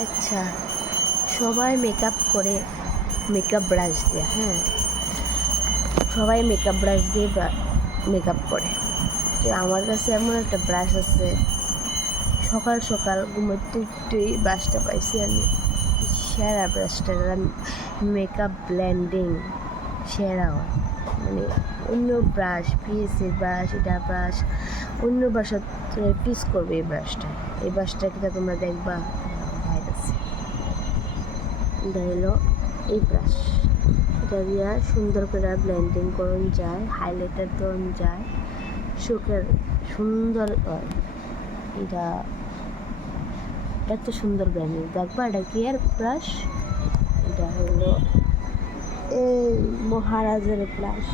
আচ্ছা, সবাই মেকআপ করে মেকআপ ব্রাশ দিয়ে, হ্যাঁ, সবাই মেকআপ ব্রাশ দিয়ে মেকআপ করে। তো আমার কাছে এমন একটা ব্রাশ আছে, সকাল সকাল ঘুমোতে উঠতেই ব্রাশটা পাইছি আমি, সেরা ব্রাশটা, মেকআপ ব্লেন্ডিং সেরা হয়। মানে অন্য ব্রাশ, পিএসের ব্রাশ, এটা ব্রাশ অন্য ব্রাশ পিস করবে এই ব্রাশটা। এই ব্রাশটা কিন্তু তোমরা দেখবা ভাইরাসে। এটা হলো এই ব্রাশ, এটা দিয়া সুন্দর করে ব্লেন্ডিং করুন যায়, হাইলাইটার করুন যায়, চোখের সুন্দর হয়। এটা এত সুন্দর ব্লেন্ডিং দেখবা। এটা কি আর ব্রাশ, এটা হলো এই মহারাজের ব্রাশ।